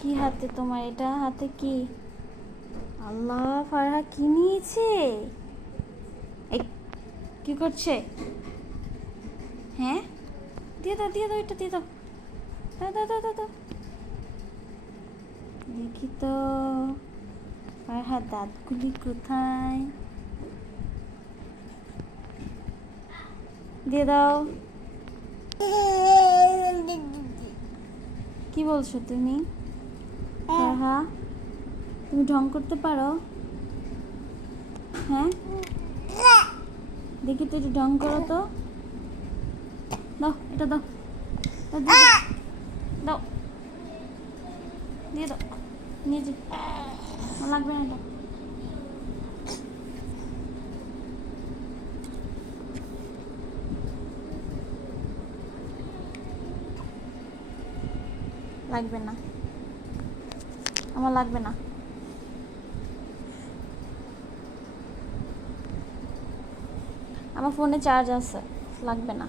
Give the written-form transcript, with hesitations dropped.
কি হাতে তোমার এটা? হাতে কি? আল্লাহ, ফারহা কি নিয়েছে? এই কি করছে? হ্যাঁ, দিয়ে দাও দিয়ে দাও, এটা দিয়ে দাও, দাও দাও দাও দাও দাও। দেখি তো ফারহার দাঁতগুলি কোথায়? দিয়ে দাও। কি বলছো তুমি ফারহা? তুমি ঢং করতে পারো? হ্যাঁ, দেখি তো একটু ঢং করো তো। দাও এটা দাও, দাও দিয়ে দাও, দাও দিয়ে দাও, নিয়ে যে লাগবে না এটা। লাগবে না, আমার লাগবে না। আমার ফোনে চার্জ আছে, লাগবে না।